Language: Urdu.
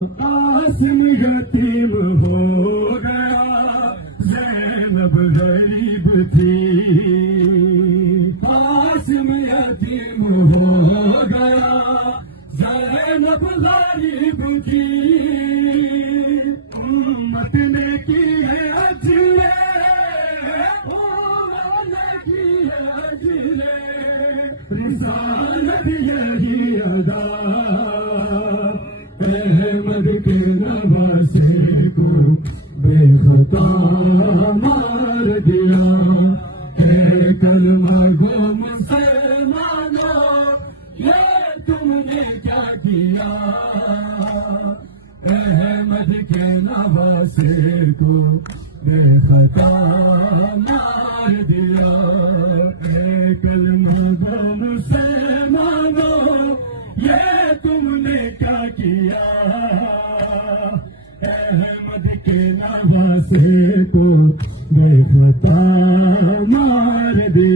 قاسم یتیم ہو گیا زینب غریب تھی قاسم یتیم ہو گیا زینب غریب تھی امت نے کی ہے اجلے نے کی ہے اجلے رسالت یہی ادا احمد کے نواسے کو بے خطا مار دیا اے کلمہ گو مسلمانوں یہ تم نے کیا کیا احمد کے نواسے کو بے خطا مار دیا اے کلمہ گو مسلمانوں یہ تم نے کیا کیا احمد کے نواسے کو بے خطا مار دیا